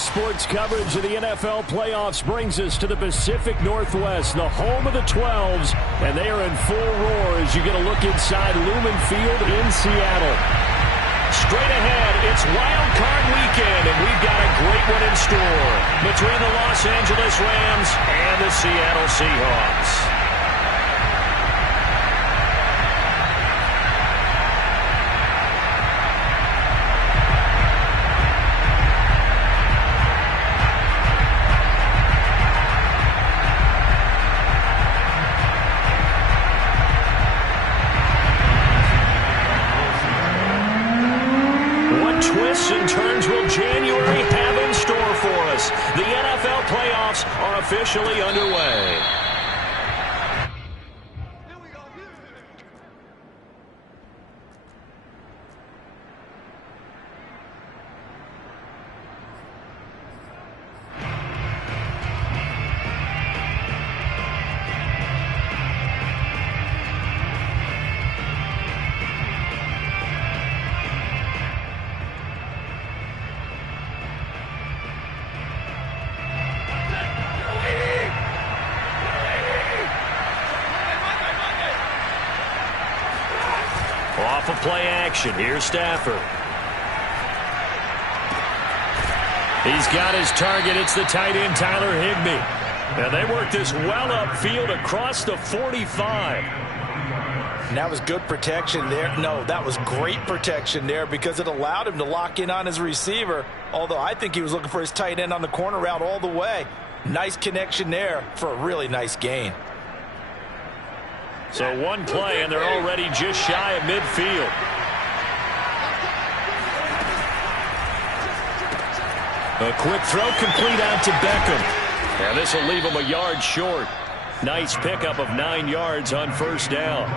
Sports coverage of the NFL playoffs brings us to the Pacific Northwest, the home of the 12s, and they are in full roar as you get a look inside Lumen Field in Seattle. Straight ahead, it's Wild Card Weekend, and we've got a great one in store between the Los Angeles Rams and the Seattle Seahawks. Twists and turns will January have in store for us. The NFL playoffs are officially underway. Off of play action, here's Stafford. He's got his target. It's the tight end, Tyler Higbee. And they work this well upfield across the 45. And that was good protection there. No, that was great protection there because it allowed him to lock in on his receiver. Although I think he was looking for his tight end on the corner route all the way. Nice connection there for a really nice gain. So one play, and they're already just shy of midfield. A quick throw complete out to Beckham. And this will leave him a yard short. Nice pickup of 9 yards on first down.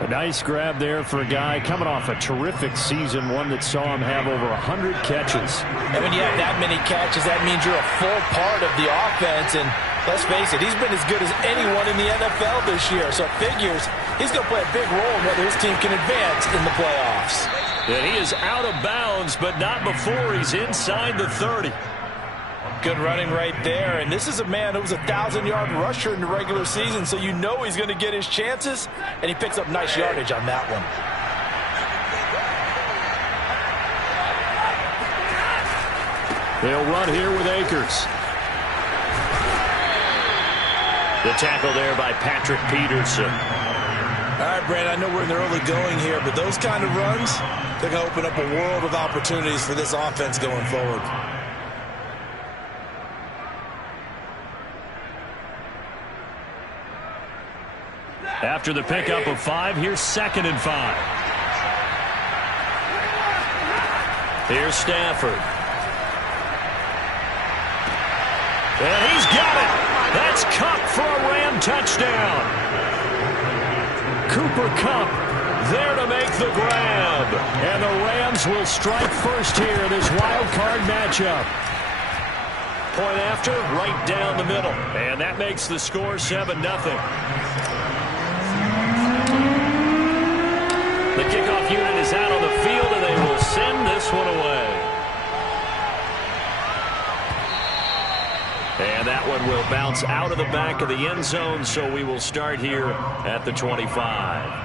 A nice grab there for a guy coming off a terrific season, one that saw him have over 100 catches. And when you have that many catches, that means you're a full part of the offense. And let's face it, he's been as good as anyone in the NFL this year. So it figures he's going to play a big role in whether his team can advance in the playoffs. And he is out of bounds, but not before he's inside the 30. Good running right there. And this is a man who was a 1,000-yard rusher in the regular season, so you know he's going to get his chances, and he picks up nice yardage on that one. They'll run here with Akers. The tackle there by Patrick Peterson. All right, Brandon, I know we're in the early going here, but those kind of runs, they're going to open up a world of opportunities for this offense going forward. After the pickup of 5, here's 2nd and 5. Here's Stafford. And he's got it. That's Kupp for a Ram touchdown. Cooper Kupp there to make the grab. And the Rams will strike first here in this wild card matchup. Point after, right down the middle. And that makes the score 7-0. The kickoff unit is out on the field, and they will send this one away. And that one will bounce out of the back of the end zone, so we will start here at the 25.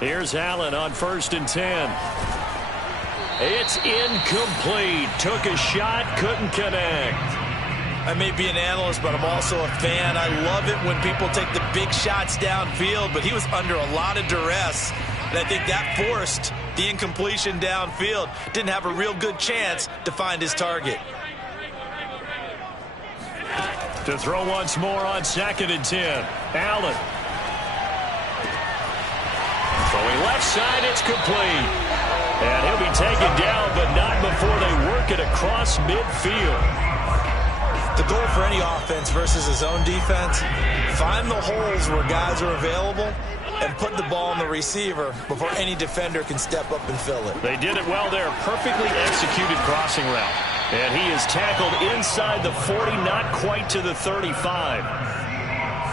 Here's Allen on 1st and 10. It's incomplete. Took a shot, couldn't connect. I may be an analyst, but I'm also a fan. I love it when people take the big shots downfield, but he was under a lot of duress, and I think that forced the incompletion downfield. Didn't have a real good chance to find his target. To throw once more on 2nd and 10. Allen. Throwing left side, it's complete. And he'll be taken down, but not before they work it across midfield. The goal for any offense versus his own defense, find the holes where guys are available and put the ball on the receiver before any defender can step up and fill it. They did it well there. Perfectly executed crossing route. And he is tackled inside the 40, not quite to the 35.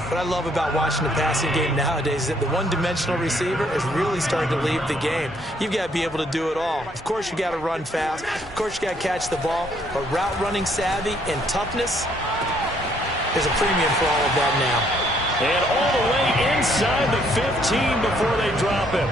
What I love about watching the passing game nowadays is that the one-dimensional receiver is really starting to leave the game. You've got to be able to do it all. Of course, you got to run fast. Of course, you got to catch the ball. But route running savvy and toughness, there's a premium for all of that now. And all the way inside the 15 before they drop him.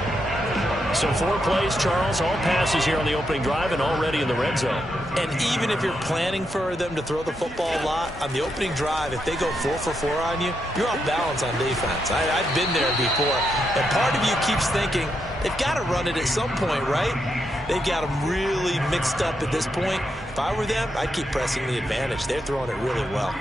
So 4 plays, Charles, all passes here on the opening drive and already in the red zone. And even if you're planning for them to throw the football a lot, on the opening drive, if they go 4 for 4 on you, you're off balance on defense. I've been there before. And part of you keeps thinking, they've got to run it at some point, right? They've got them really mixed up at this point. If I were them, I'd keep pressing the advantage. They're throwing it really well.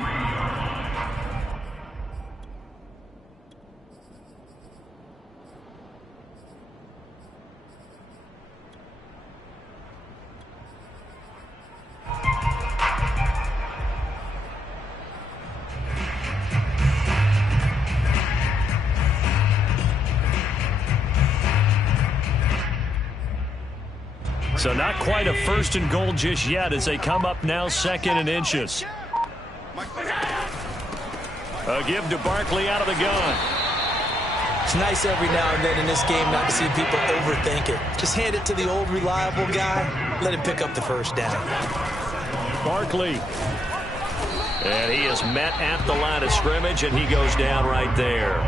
So not quite a 1st and goal just yet as they come up now 2nd and inches. A give to Barkley out of the gun. It's nice every now and then in this game not to see people overthink it. Just hand it to the old reliable guy. Let him pick up the first down. Barkley. And he is met at the line of scrimmage, and he goes down right there.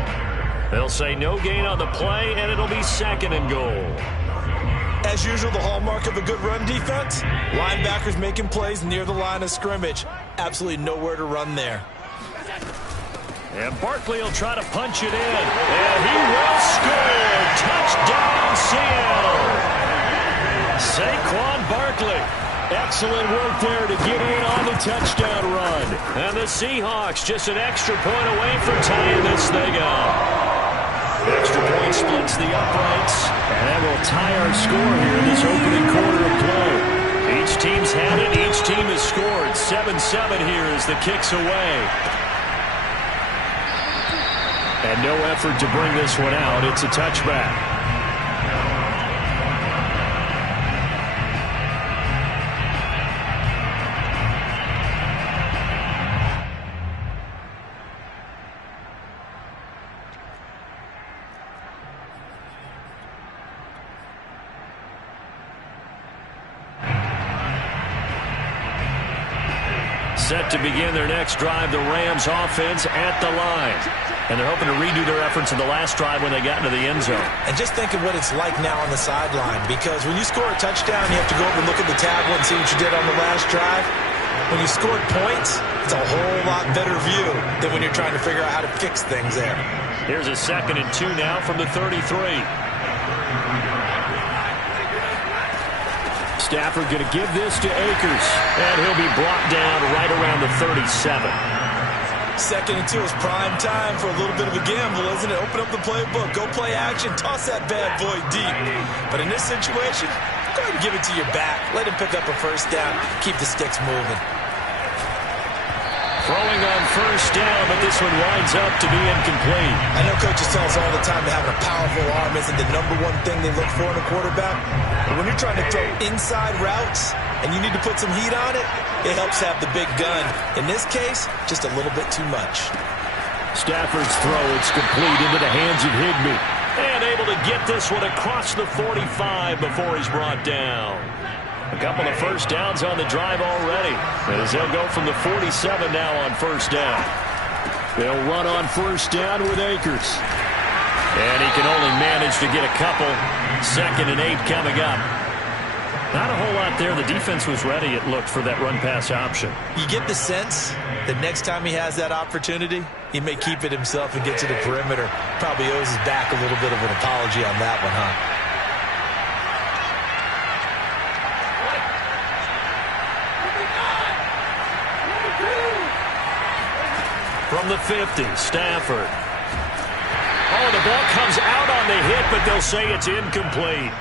They'll say no gain on the play, and it'll be 2nd and goal. As usual, the hallmark of a good run defense, linebackers making plays near the line of scrimmage. Absolutely nowhere to run there. And Barkley will try to punch it in. And he will score. Touchdown, Seattle. Saquon Barkley. Excellent work there to get in on the touchdown run. And the Seahawks just an extra point away from tying this thing up. Extra point splits the uprights, and that will tie our score here in this opening quarter of play. Each team's had it. Each team has scored. 7-7 here as the kick's away. And no effort to bring this one out. It's a touchback. Set to begin their next drive, the Rams offense at the line. And they're hoping to redo their efforts in the last drive when they got into the end zone. And just think of what it's like now on the sideline, because when you score a touchdown, you have to go over and look at the tablet and see what you did on the last drive. When you scored points, it's a whole lot better view than when you're trying to figure out how to fix things there. Here's a 2nd and 2 now from the 33. Stafford going to give this to Akers, and he'll be brought down right around the 37. 2nd and 2 is prime time for a little bit of a gamble, isn't it? Open up the playbook, go play action, toss that bad boy deep. But in this situation, go ahead and give it to your back. Let him pick up a first down, keep the sticks moving. Throwing on first down, but this one winds up to be incomplete. I know coaches tell us all the time that having a powerful arm isn't the #1 thing they look for in a quarterback. But when you're trying to throw inside routes and you need to put some heat on it, it helps have the big gun. In this case, just a little bit too much. Stafford's throw, it's complete into the hands of Higbee. And able to get this one across the 45 before he's brought down. A couple of first downs on the drive already, as they'll go from the 47 now on first down. They'll run on first down with Akers. And he can only manage to get a couple. 2nd and 8 coming up. Not a whole lot there. The defense was ready, it looked, for that run-pass option. You get the sense that next time he has that opportunity, he may keep it himself and get to the perimeter. Probably owes his back a little bit of an apology on that one, huh? From the 50, Stafford. Oh, the ball comes out on the hit, but they'll say it's incomplete.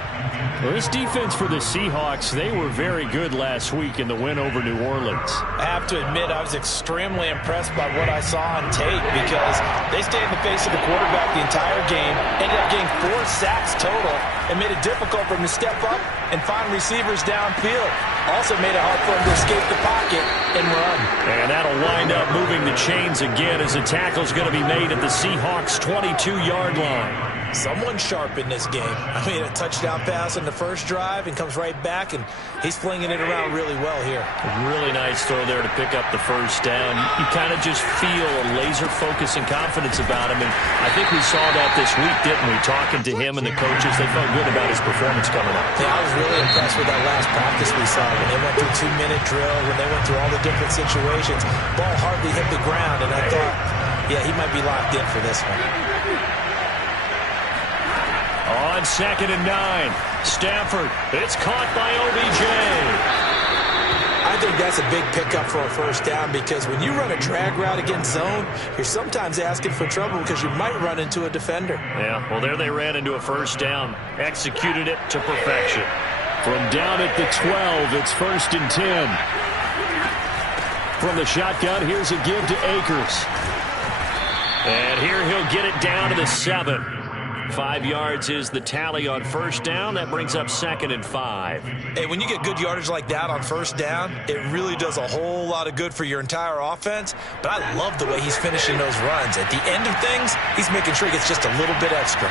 Well, this defense for the Seahawks, they were very good last week in the win over New Orleans. I have to admit, I was extremely impressed by what I saw on tape because they stayed in the face of the quarterback the entire game, ended up getting 4 sacks total, and made it difficult for him to step up and find receivers downfield. Also made it hard for him to escape the pocket and run. And that'll wind up moving the chains again as the tackle's going to be made at the Seahawks' 22-yard line. Someone sharp in this game. I mean, a touchdown pass on the first drive and comes right back, and he's flinging it around really well here. A really nice throw there to pick up the first down. You kind of just feel a laser focus and confidence about him, and I think we saw that this week, didn't we? Talking to him and the coaches, they felt good about his performance coming up. Yeah, I was really impressed with that last practice we saw when they went through 2-minute drill, when they went through all the different situations. Ball hardly hit the ground, and I thought, yeah, he might be locked in for this one. On 2nd and 9, Stafford. It's caught by OBJ. I think that's a big pickup for a first down because when you run a drag route against zone, you're sometimes asking for trouble because you might run into a defender. Yeah, well, there they ran into a first down. Executed it to perfection. From down at the 12, it's 1st and 10. From the shotgun, here's a give to Akers. And here he'll get it down to the 7. 5 yards is the tally on first down. That brings up 2nd and 5. Hey, when you get good yardage like that on first down, it really does a whole lot of good for your entire offense. But I love the way he's finishing those runs. At the end of things, he's making sure he gets just a little bit extra.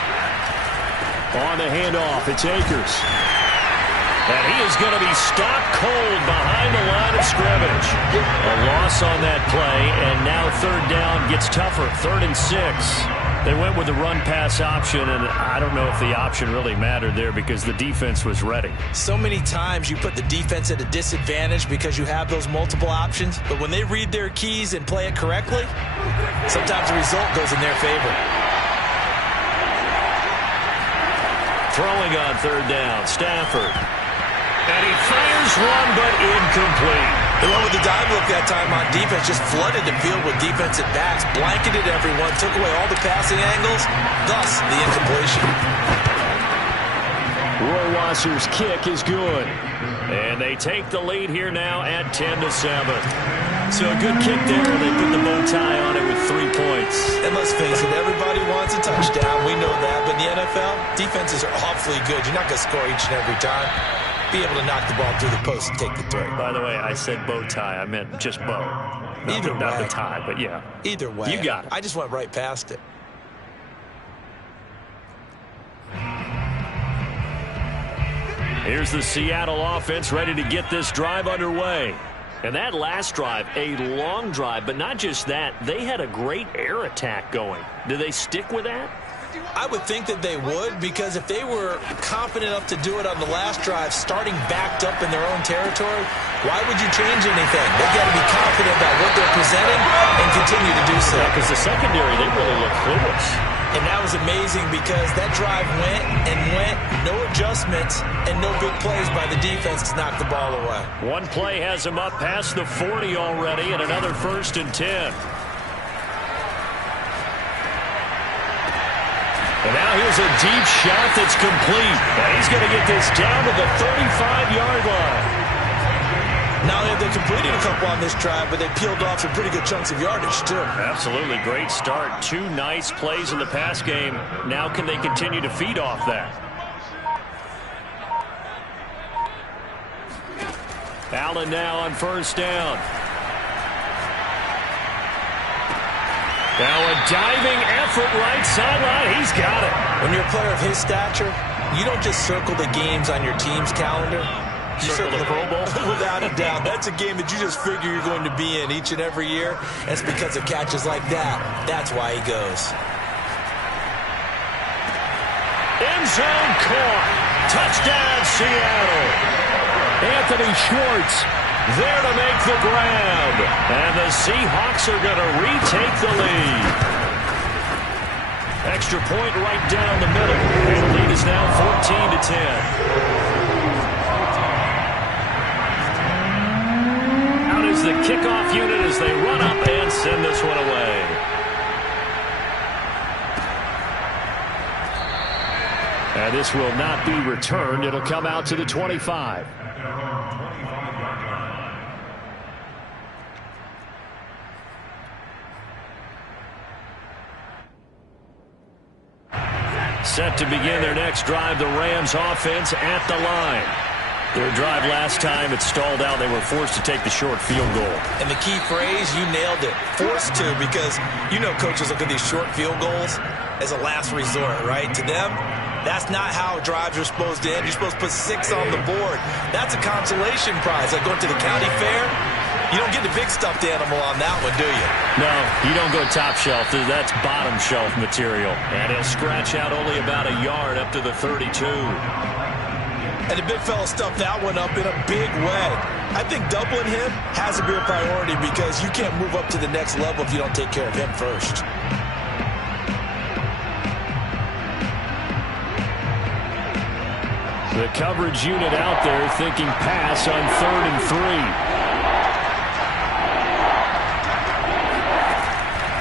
On the handoff, it's Akers. And he is going to be stopped cold behind the line of scrimmage. A loss on that play, and now 3rd down gets tougher. 3rd and 6. They went with the run-pass option, and I don't know if the option really mattered there because the defense was ready. So many times you put the defense at a disadvantage because you have those multiple options, but when they read their keys and play it correctly, sometimes the result goes in their favor. Throwing on 3rd down, Stafford. And he fires one, but incomplete. They went with the dive look that time on defense, just flooded the field with defensive backs, blanketed everyone, took away all the passing angles, thus the incompletion. Roy Wasser's kick is good. And they take the lead here now at 10-7. So a good kick there. They put the bow tie on it with 3 points. And let's face it, everybody wants a touchdown. We know that. But in the NFL, defenses are awfully good. You're not going to score each and every time. Be able to knock the ball through the post and take the throw. By the way, I said bow tie. I meant just bow. Not the tie, but yeah. Either way. You got it. I just went right past it. Here's the Seattle offense ready to get this drive underway. And that last drive, a long drive, but not just that. They had a great air attack going. Do they stick with that? I would think that they would, because if they were confident enough to do it on the last drive, starting backed up in their own territory, why would you change anything? They've got to be confident about what they're presenting and continue to do so. Because the secondary, they really look clueless. And that was amazing because that drive went and went, no adjustments and no big plays by the defense to knock the ball away. One play has him up past the 40 already, and another 1st and 10. And now here's a deep shot that's complete. And he's going to get this down to the 35-yard line. Not only have they completed a couple on this drive, but they peeled off some pretty good chunks of yardage, too. Absolutely. Great start. 2 nice plays in the pass game. Now can they continue to feed off that? Allen now on 1st down. Now a diving effort right sideline. He's got it. When you're a player of his stature, you don't just circle the games on your team's calendar. You circle the Pro Bowl. Without a doubt. That's a game that you just figure you're going to be in each and every year. That's because of catches like that. That's why he goes. End zone caught. Touchdown, Seattle. Anthony Schwartz there to make the grab. And the Seahawks are going to retake the lead. Extra point right down the middle. And the lead is now 14-10. Out is the kickoff unit as they run up and send this one away. And this will not be returned. It'll come out to the 25. Set to begin their next drive, the Rams offense at the line. Their drive last time, it stalled out. They were forced to take the short field goal. And the key phrase, you nailed it, forced to, because you know coaches look at these short field goals as a last resort, right? To them, that's not how drives are supposed to end. You're supposed to put 6 on the board. That's a consolation prize. Like going to the county fair, you don't get the big stuffed animal on that one, do you? No, you don't go top shelf. That's bottom shelf material. And he'll scratch out only about a yard up to the 32. And the big fella stuffed that one up in a big way. I think doubling him has to be a priority because you can't move up to the next level if you don't take care of him first. The coverage unit out there thinking pass on 3rd and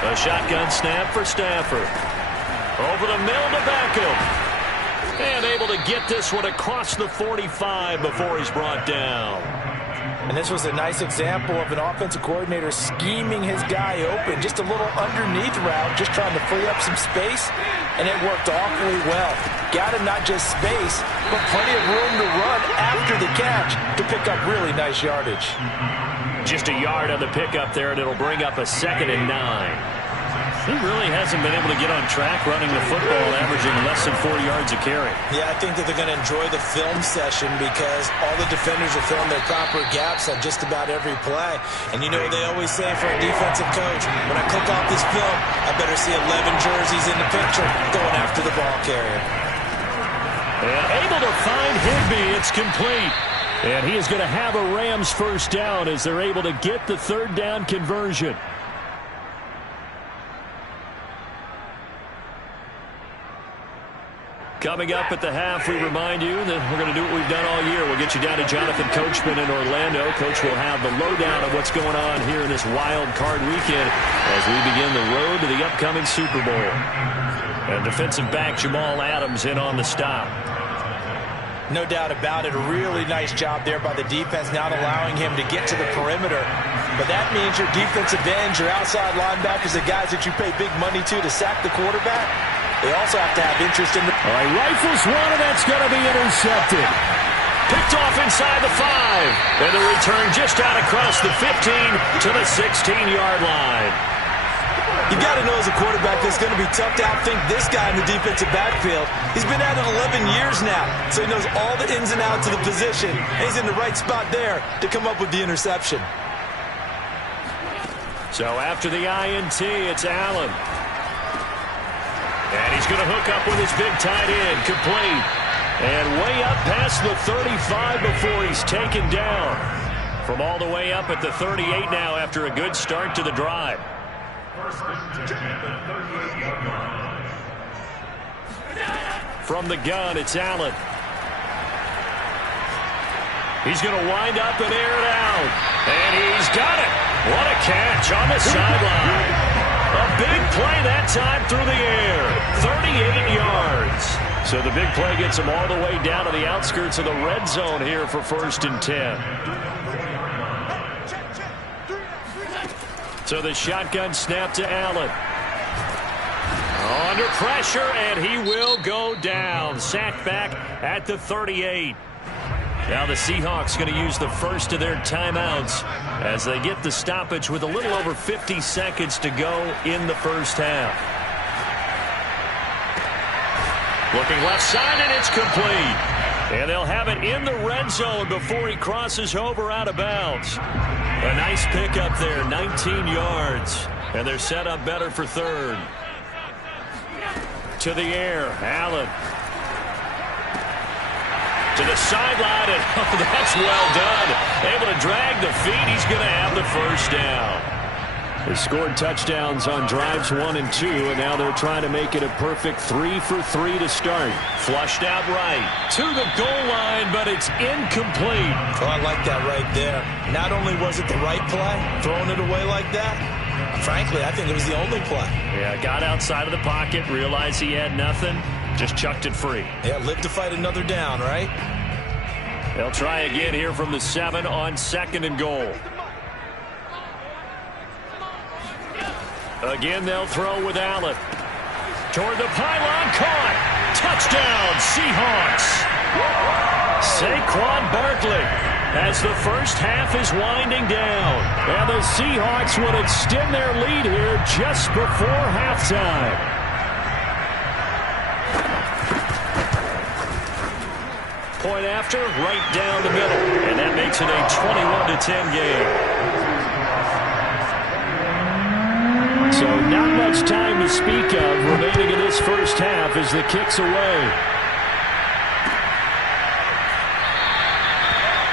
3. A shotgun snap for Stafford. Over the middle to Beckham. And able to get this one across the 45 before he's brought down. And this was a nice example of an offensive coordinator scheming his guy open. Just a little underneath route, just trying to free up some space. And it worked awfully well. Got him not just space, but plenty of room to run after the catch to pick up really nice yardage. Just a yard on the pickup there, and it'll bring up a 2nd and 9. He really hasn't been able to get on track running the football, averaging less than 4 yards a carry. Yeah, I think that they're going to enjoy the film session because all the defenders are filling their proper gaps on just about every play. And you know what they always say for a defensive coach, when I click off this film, I better see 11 jerseys in the picture going after the ball carrier. And able to find Higbee. It's complete. And he is going to have a Rams first down as they're able to get the 3rd down conversion. Coming up at the half, we remind you that we're going to do what we've done all year. We'll get you down to Jonathan Coachman in Orlando. Coach will have the lowdown of what's going on here in this wild card weekend as we begin the road to the upcoming Super Bowl. And defensive back Jamal Adams in on the stop. No doubt about it. A really nice job there by the defense, not allowing him to get to the perimeter. But that means your defensive ends, your outside linebackers, the guys that you pay big money to sack the quarterback, they also have to have interest in the... All right, rifles one, and that's going to be intercepted. Picked off inside the 5. And the return just out across the 15 to the 16-yard line. You got to know as a quarterback it's going to be tough to outthink this guy in the defensive backfield. He's been at it 11 years now, so he knows all the ins and outs of the position. And he's in the right spot there to come up with the interception. So after the INT, it's Allen. And he's going to hook up with his big tight end, complete. And way up past the 35 before he's taken down. From all the way up at the 38 now after a good start to the drive. From the gun, it's Allen. He's going to wind up and air it out. And he's got it. What a catch on the sideline. A big play that time through the air. 38 yards. So the big play gets him all the way down to the outskirts of the red zone here for 1st and 10. So the shotgun snap to Allen. Under pressure, and he will go down. Sacked back at the 38. Now the Seahawks going to use the first of their timeouts as they get the stoppage with a little over 50 seconds to go in the first half. Looking left side, and it's complete. And they'll have it in the red zone before he crosses over out of bounds. A nice pickup there, 19 yards. And they're set up better for 3rd. To the air, Allen. To the sideline, and oh, that's well done. Able to drag the feet. He's going to have the first down. They scored touchdowns on drives 1 and 2, and now they're trying to make it a perfect 3 for 3 to start. Flushed out right to the goal line, but it's incomplete. Oh, I like that right there. Not only was it the right play, throwing it away like that, frankly, I think it was the only play. Yeah, got outside of the pocket, realized he had nothing, Just chucked it free. Yeah, live to fight another down, right? They'll try again here from the 7 on 2nd and goal. Again, they'll throw with Allen. Toward the pylon, caught. Touchdown, Seahawks. Saquon Barkley as the first half is winding down. And the Seahawks would extend their lead here just before halftime. Point after, right down the middle. And that makes it a 21-10 game. So not much time to speak of remaining in this first half as the kick's away.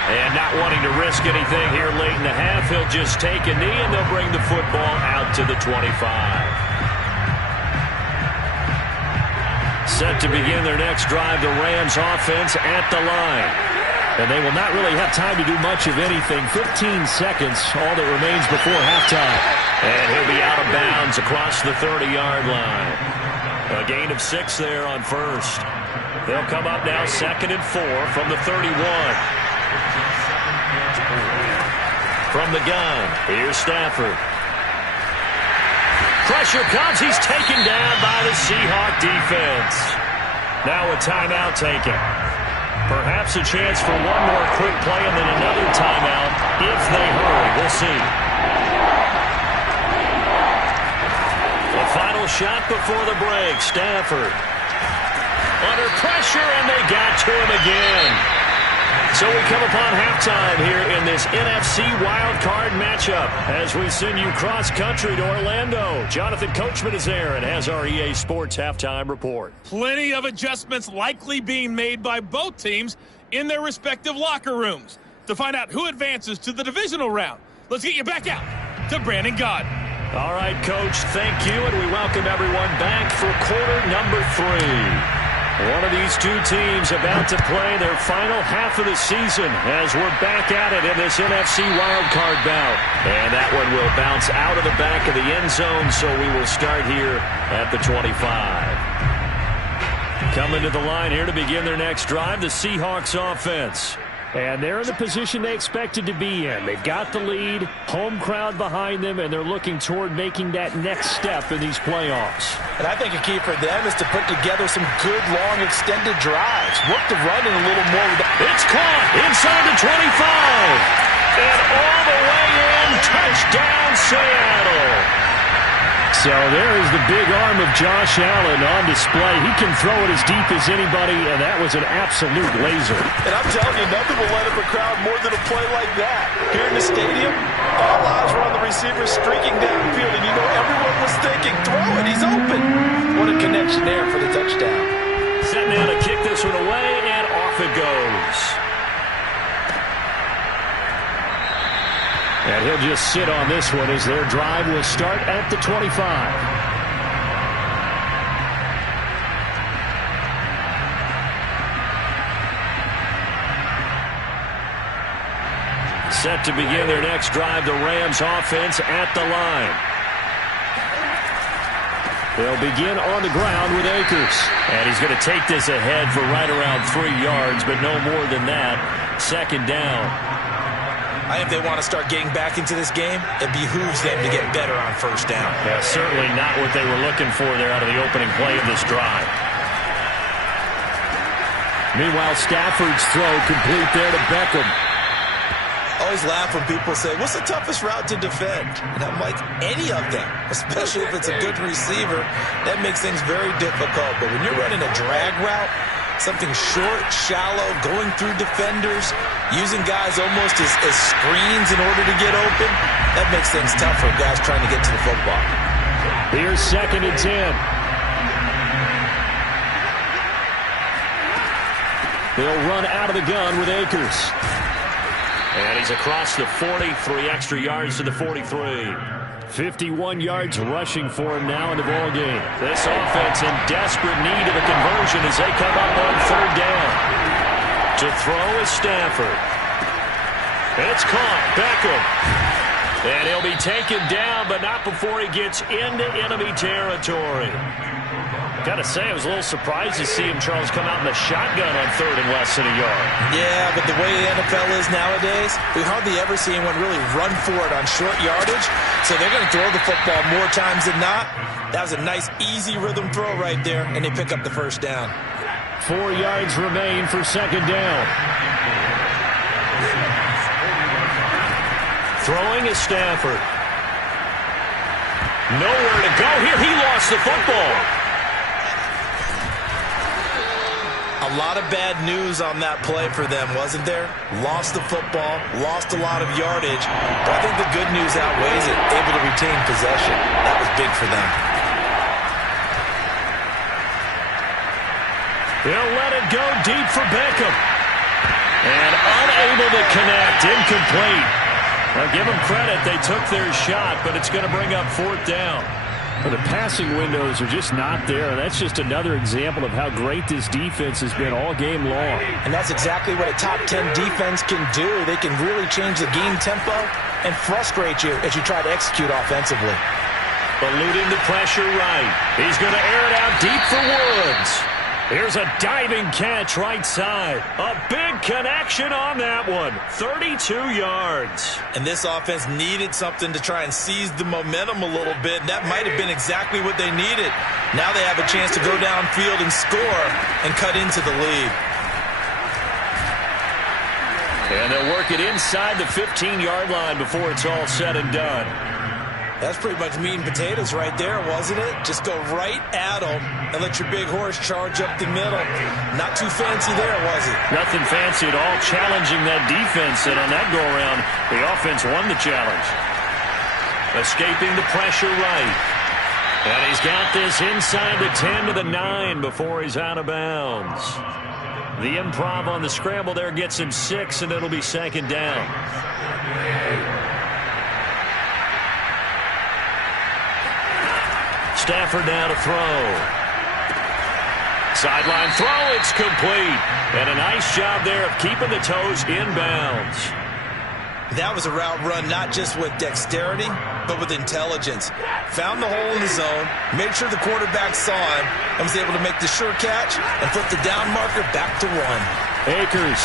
And not wanting to risk anything here late in the half, he'll just take a knee and they'll bring the football out to the 25. Set to begin their next drive, the Rams offense at the line. And they will not really have time to do much of anything. 15 seconds, all that remains before halftime. And he'll be out of bounds across the 30-yard line. A gain of 6 there on first. They'll come up now 2nd and 4 from the 31. From the gun, here's Stafford. Pressure comes. He's taken down by the Seahawk defense. Now a timeout taken. Perhaps a chance for one more quick play and then another timeout if they hurry. We'll see. The final shot before the break. Stafford under pressure, and they got to him again. So we come upon halftime here in this NFC wildcard matchup as we send you cross-country to Orlando. Jonathan Coachman is there and has our EA Sports halftime report. Plenty of adjustments likely being made by both teams in their respective locker rooms. To find out who advances to the divisional round, let's get you back out to Brandon Gaudin. All right, Coach, thank you, and we welcome everyone back for quarter number 3. One of these two teams about to play their final half of the season as we're back at it in this NFC wildcard bout. And that one will bounce out of the back of the end zone, so we will start here at the 25. Coming to the line here to begin their next drive, the Seahawks offense. And they're in the position they expected to be in. They've got the lead, home crowd behind them, and they're looking toward making that next step in these playoffs. And I think a key for them is to put together some good, long, extended drives. Work the run in a little more. It's caught inside the 25. And all the way in, touchdown Seattle. So there is the big arm of Josh Allen on display. He can throw it as deep as anybody, and that was an absolute laser. And I'm telling you, nothing will light up a crowd more than a play like that. Here in the stadium, all eyes were on the receiver streaking downfield, and you know everyone was thinking, throw it, he's open. What a connection there for the touchdown. Set now to kick this one away, and off it goes. And he'll just sit on this one as their drive will start at the 25. Set to begin their next drive, the Rams offense at the line. They'll begin on the ground with Akers. And he's going to take this ahead for right around 3 yards, but no more than that. 2nd down. I think if they want to start getting back into this game, it behooves them to get better on first down. Yeah, certainly not what they were looking for there out of the opening play of this drive. Meanwhile, Stafford's throw complete there to Beckham. I always laugh when people say, what's the toughest route to defend? And I'm like, any of them, especially if it's a good receiver, that makes things very difficult. But when you're running a drag route, something short, shallow, going through defenders, using guys almost as screens in order to get open, that makes things tough for guys trying to get to the football. Here's 2nd and 10. They'll run out of the gun with Akers. And he's across the 40, 3 extra yards to the 43. 51 yards rushing for him now in the ballgame. This offense in desperate need of a conversion as they come up on 3rd down. To throw is Stafford. It's caught. Beckham. And he'll be taken down, but not before he gets into enemy territory. Got to say, I was a little surprised to see him, Charles, come out in the shotgun on 3rd and less than a yard. Yeah, but the way the NFL is nowadays, we hardly ever see anyone really run for it on short yardage. So they're going to throw the football more times than not. That was a nice, easy rhythm throw right there, and they pick up the first down. 4 yards remain for 2nd down. Throwing is Stafford. Nowhere to go here. He lost the football. A lot of bad news on that play for them, wasn't there? Lost the football, lost a lot of yardage, but I think the good news outweighs it. Able to retain possession. That was big for them. They'll let it go deep for Beckham. And unable to connect. Incomplete. Well, give them credit. They took their shot, but it's going to bring up 4th down. Well, the passing windows are just not there, and that's just another example of how great this defense has been all game long. And that's exactly what a top 10 defense can do. They can really change the game tempo and frustrate you as you try to execute offensively. Eluding the pressure right. He's going to air it out deep for Woods. Here's a diving catch right side. A big connection on that one. 32 yards. And this offense needed something to try and seize the momentum a little bit. That might have been exactly what they needed. Now they have a chance to go downfield and score and cut into the lead. And they'll work it inside the 15-yard line before it's all said and done. That's pretty much meat and potatoes right there, wasn't it? Just go right at them and let your big horse charge up the middle. Not too fancy there, was it? Nothing fancy at all, challenging that defense. And on that go-around, the offense won the challenge. Escaping the pressure right. And he's got this inside the 10 to the 9 before he's out of bounds. The improv on the scramble there gets him 6, and it'll be 2nd down. Stafford now to throw. Sideline throw, it's complete. And a nice job there of keeping the toes inbounds. That was a route run not just with dexterity, but with intelligence. Found the hole in the zone, made sure the quarterback saw him, and was able to make the sure catch and flip the down marker back to 1. Akers.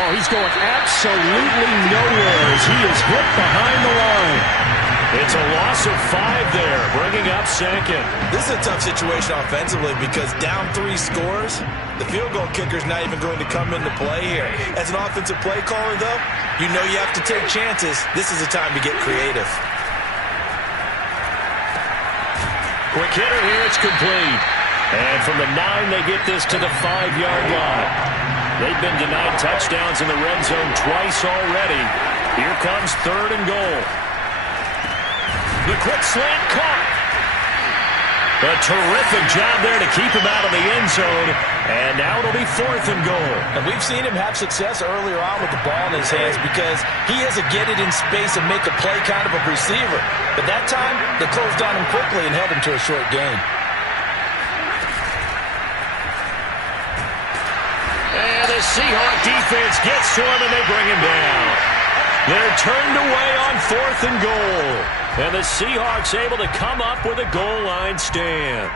Oh, he's going absolutely nowhere as he is hit behind the line. It's a loss of 5 there, bringing up 2nd. This is a tough situation offensively because down 3 scores, the field goal kicker's not even going to come into play here. As an offensive play caller, though, you know you have to take chances. This is a time to get creative. Quick hitter here, it's complete. And from the 9, they get this to the 5-yard line. They've been denied touchdowns in the red zone twice already. Here comes 3rd and goal. The quick slant caught. A terrific job there to keep him out of the end zone. And now it'll be 4th and goal. And we've seen him have success earlier on with the ball in his hands because he has a get it in space and make a play kind of a receiver. But that time, they closed on him quickly and held him to a short gain. And the Seahawks defense gets to him and they bring him down. They're turned away on 4th and goal. And the Seahawks able to come up with a goal line stand.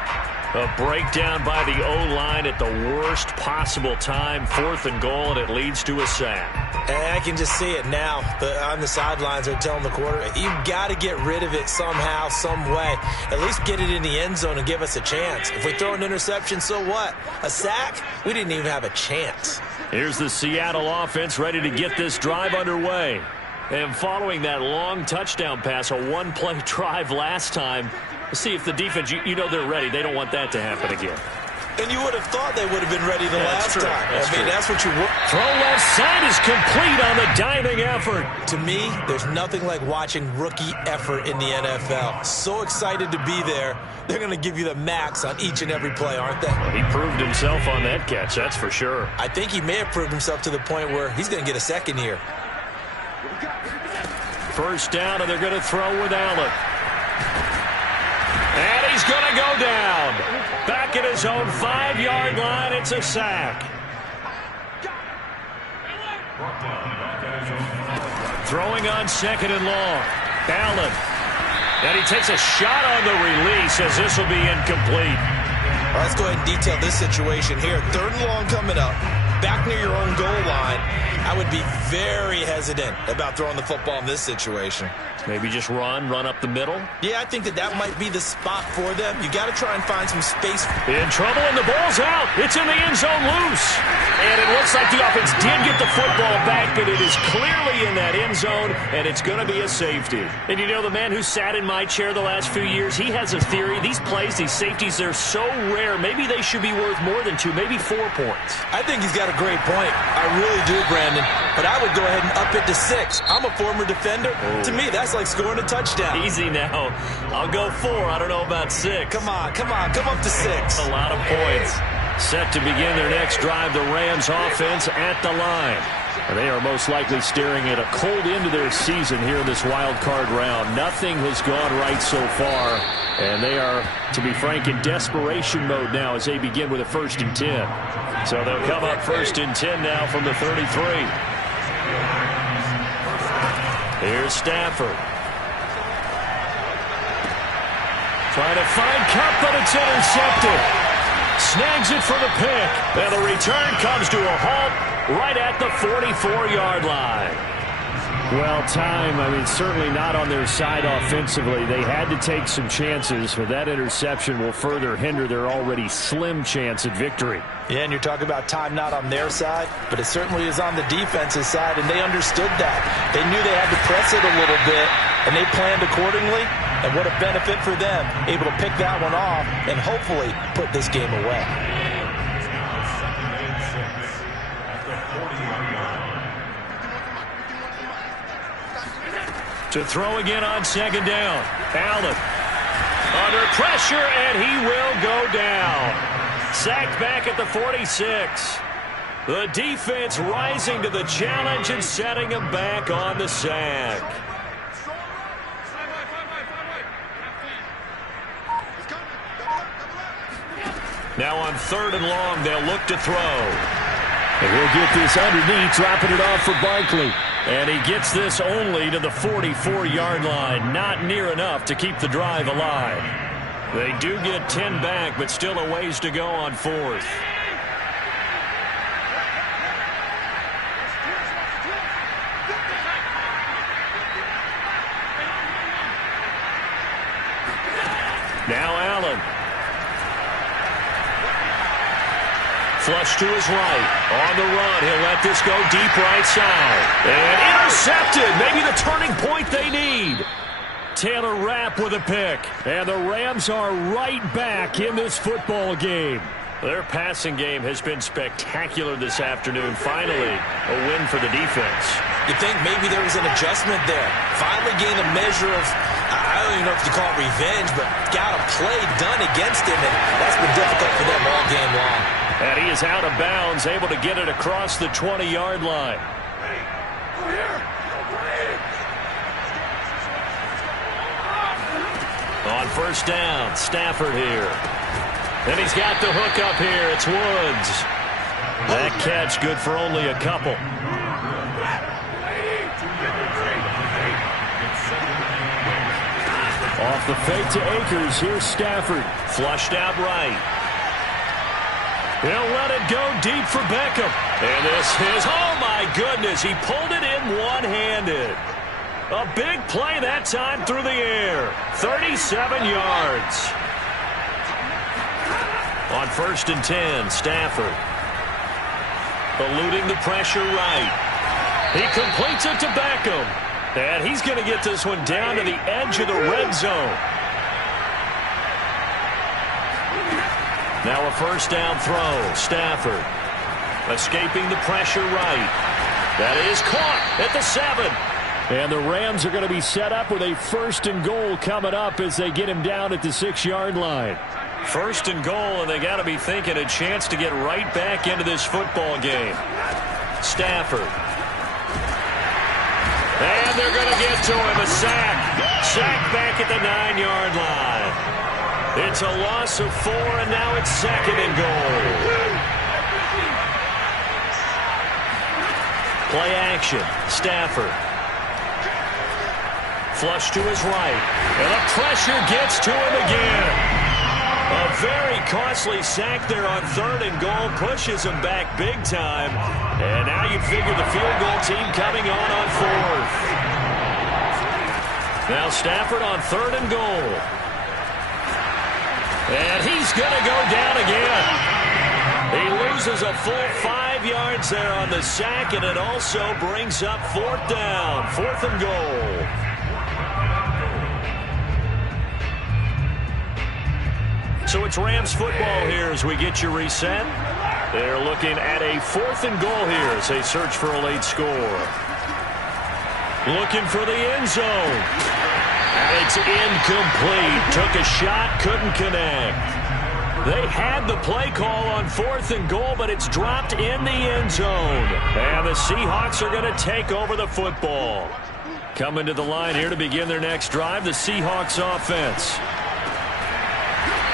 A breakdown by the O-line at the worst possible time. 4th and goal, and it leads to a sack. And I can just see it now. On the sidelines, they're telling the quarterback, you've got to get rid of it somehow, some way. At least get it in the end zone and give us a chance. If we throw an interception, so what? A sack? We didn't even have a chance. Here's the Seattle offense ready to get this drive underway. And following that long touchdown pass, a one-play drive last time, see if the defense, you know they're ready. They don't want that to happen again. And you would have thought they would have been ready the last time. That's what you would. Throw left side is complete on the diving effort. To me, there's nothing like watching rookie effort in the NFL. So excited to be there. They're going to give you the max on each and every play, aren't they? He proved himself on that catch, that's for sure. I think he may have proved himself to the point where he's going to get a second here. First down, and they're going to throw with Allen. And he's going to go down. Back at his own 5-yard line, it's a sack. Throwing on 2nd and long. Allen. And he takes a shot on the release as this will be incomplete. All right, let's go ahead and detail this situation here. 3rd and long coming up, back near your own goal line. I would be very hesitant about throwing the football in this situation. Maybe just run up the middle. Yeah, I think that might be the spot for them. You got to try and find some space. In trouble, and the ball's out. It's in the end zone loose. And it looks like the offense did get the football back, but it is clearly in that end zone, and it's going to be a safety. And you know, the man who sat in my chair the last few years, he has a theory. These plays, these safeties, they're so rare. Maybe they should be worth more than 2, maybe 4 points. I think he's got a great point. I really do, Brandon. But I would go ahead and up it to 6. I'm a former defender. To me, that's like scoring a touchdown. Easy now. I'll go 4. I don't know about 6. Come on. Come up to 6. A lot of points. Set to begin their next drive, the Rams offense at the line. And they are most likely staring at a cold end to their season here in this wild card round. Nothing has gone right so far. And they are, to be frank, in desperation mode now as they begin with a 1st and 10. So they'll come up 1st and 10 now from the 33. Here's Stafford. Trying to find Cup, but it's intercepted. Snags it for the pick. And the return comes to a halt right at the 44-yard line. Well, time, certainly not on their side offensively. They had to take some chances, but that interception will further hinder their already slim chance at victory. Yeah, and you're talking about time not on their side, but it certainly is on the defense's side, and they understood that. They knew they had to press it a little bit, and they planned accordingly, and what a benefit for them, able to pick that one off and hopefully put this game away. To throw again on 2nd down. Allen under pressure, and he will go down. Sacked back at the 46. The defense rising to the challenge and setting him back on the sack. Now on 3rd and long, they'll look to throw. And he'll get this underneath, dropping it off for Barkley. And he gets this only to the 44-yard line. Not near enough to keep the drive alive. They do get 10 back, but still a ways to go on 4th. Now Allen. Flush to his right. On the run. He'll let this go deep right side. And intercepted. Maybe the turning point they need. Taylor Rapp with a pick. And the Rams are right back in this football game. Their passing game has been spectacular this afternoon. Finally, a win for the defense. You think maybe there was an adjustment there. Finally gained a measure of, I don't even know if you call it revenge, but got a play done against him, and that's been difficult for them all game long. And he is out of bounds, able to get it across the 20-yard line. On 1st down, Stafford here. And he's got the hook up here. It's Woods. That catch good for only a couple. Off the fake to Akers. Here's Stafford. Flushed out right. He'll let it go deep for Beckham. And this is, oh my goodness, he pulled it in one-handed. A big play that time through the air. 37 yards. On 1st and 10, Stafford. Eluding the pressure right. He completes it to Beckham. And he's going to get this one down to the edge of the red zone. Now a 1st down throw. Stafford escaping the pressure right. That is caught at the 7. And the Rams are going to be set up with a 1st and goal coming up as they get him down at the 6-yard line. 1st and goal, and they got to be thinking a chance to get right back into this football game. Stafford. And they're going to get to him. A sack. Sack back at the 9-yard line. It's a loss of 4, and now it's 2nd and goal. Play action. Stafford. Flush to his right. And the pressure gets to him again. A very costly sack there on 3rd and goal. Pushes him back big time. And now you figure the field goal team coming on 4th. Now Stafford on 3rd and goal. And he's going to go down again. He loses a full 5 yards there on the sack, and it also brings up 4th down. 4th and goal. So it's Rams football here as we get you reset. They're looking at a 4th and goal here as they search for a late score. Looking for the end zone. And it's incomplete. Took a shot, couldn't connect. They had the play call on 4th and goal, but it's dropped in the end zone. And the Seahawks are going to take over the football. Coming to the line here to begin their next drive, the Seahawks offense.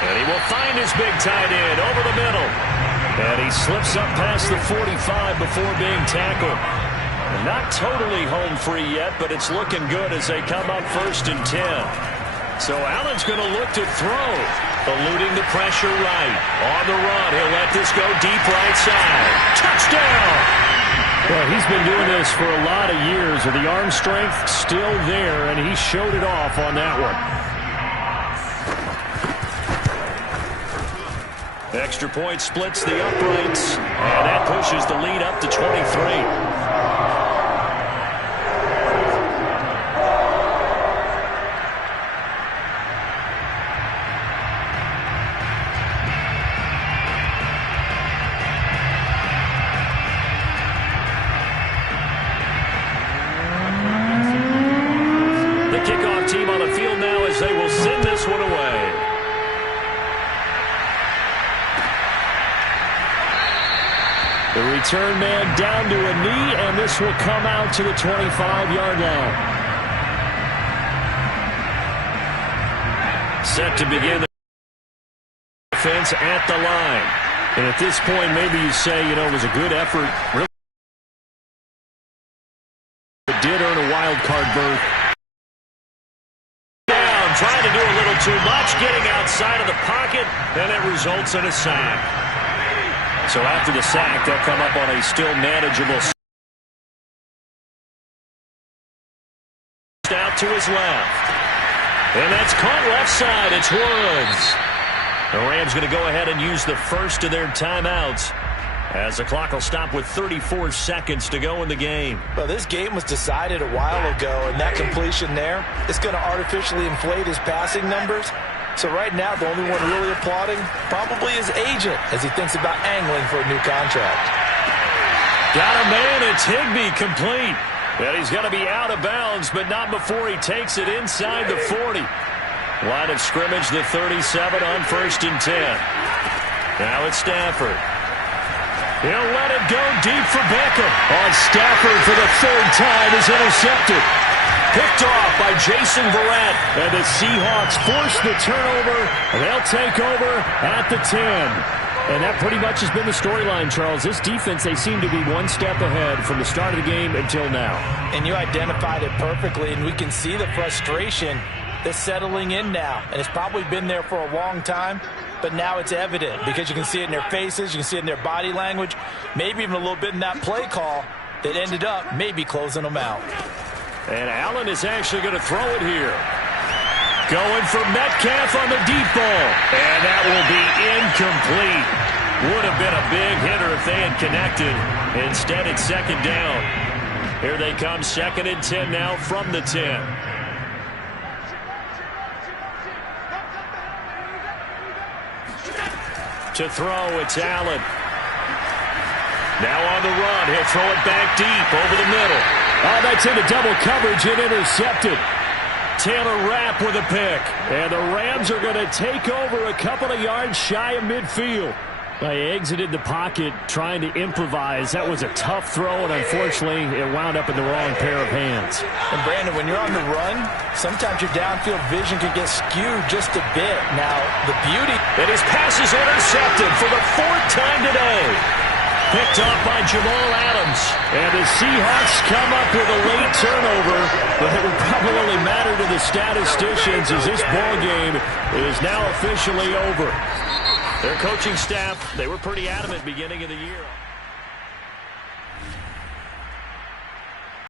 And he will find his big tight end over the middle. And he slips up past the 45 before being tackled. Not totally home free yet, but it's looking good as they come up 1st and 10. So Allen's going to look to throw. Eluding the pressure right. On the run, he'll let this go deep right side. Touchdown! Well, he's been doing this for a lot of years with the arm strength still there, and he showed it off on that one. Extra point splits the uprights, and that pushes the lead up to 23. Return man down to a knee, and this will come out to the 25-yard line. Set to begin the defense at the line. And at this point, maybe you say, you know, it was a good effort. Really did earn a wild card berth. Down, trying to do a little too much, getting outside of the pocket, and it results in a sack. So after the sack, they'll come up on a still manageable out to his left. And that's caught left side. It's Woods. The Rams going to go ahead and use the first of their timeouts as the clock will stop with 34 seconds to go in the game. Well, this game was decided a while ago, and that completion there is going to artificially inflate his passing numbers. So right now, the only one really applauding probably his agent as he thinks about angling for a new contract. Got a man. It's Higbee complete. And he's going to be out of bounds, but not before he takes it inside the 40. Line of scrimmage, the 37 on 1st and 10. Now it's Stafford. He'll let it go deep for Beckham. On Stafford for the 3rd time is intercepted. Picked off by Jason Verrett. And the Seahawks force the turnover. They'll take over at the 10. And that pretty much has been the storyline, Charles. This defense, they seem to be one step ahead from the start of the game until now. And you identified it perfectly, and we can see the frustration that's settling in now. And it's probably been there for a long time, but now it's evident because you can see it in their faces, you can see it in their body language, maybe even a little bit in that play call that ended up maybe closing them out. And Allen is actually going to throw it here. Going for Metcalf on the deep ball. And that will be incomplete. Would have been a big hitter if they had connected. Instead, it's 2nd down. Here they come, 2nd and 10 now from the 10. To throw, it's Allen. Now on the run, he'll throw it back deep over the middle. Oh, that's into double coverage and intercepted. Taylor Rapp with a pick. And the Rams are going to take over a couple of yards shy of midfield. They exited the pocket trying to improvise. That was a tough throw, and unfortunately, it wound up in the wrong pair of hands. And, Brandon, when you're on the run, sometimes your downfield vision can get skewed just a bit. Now, the beauty... And his pass is intercepted for the 4th time today. Picked off by Jamal Adams. And the Seahawks come up with a late turnover, but it would probably only matter the statisticians as this ball game is now officially over. Their coaching staff, they were pretty adamant beginning of the year.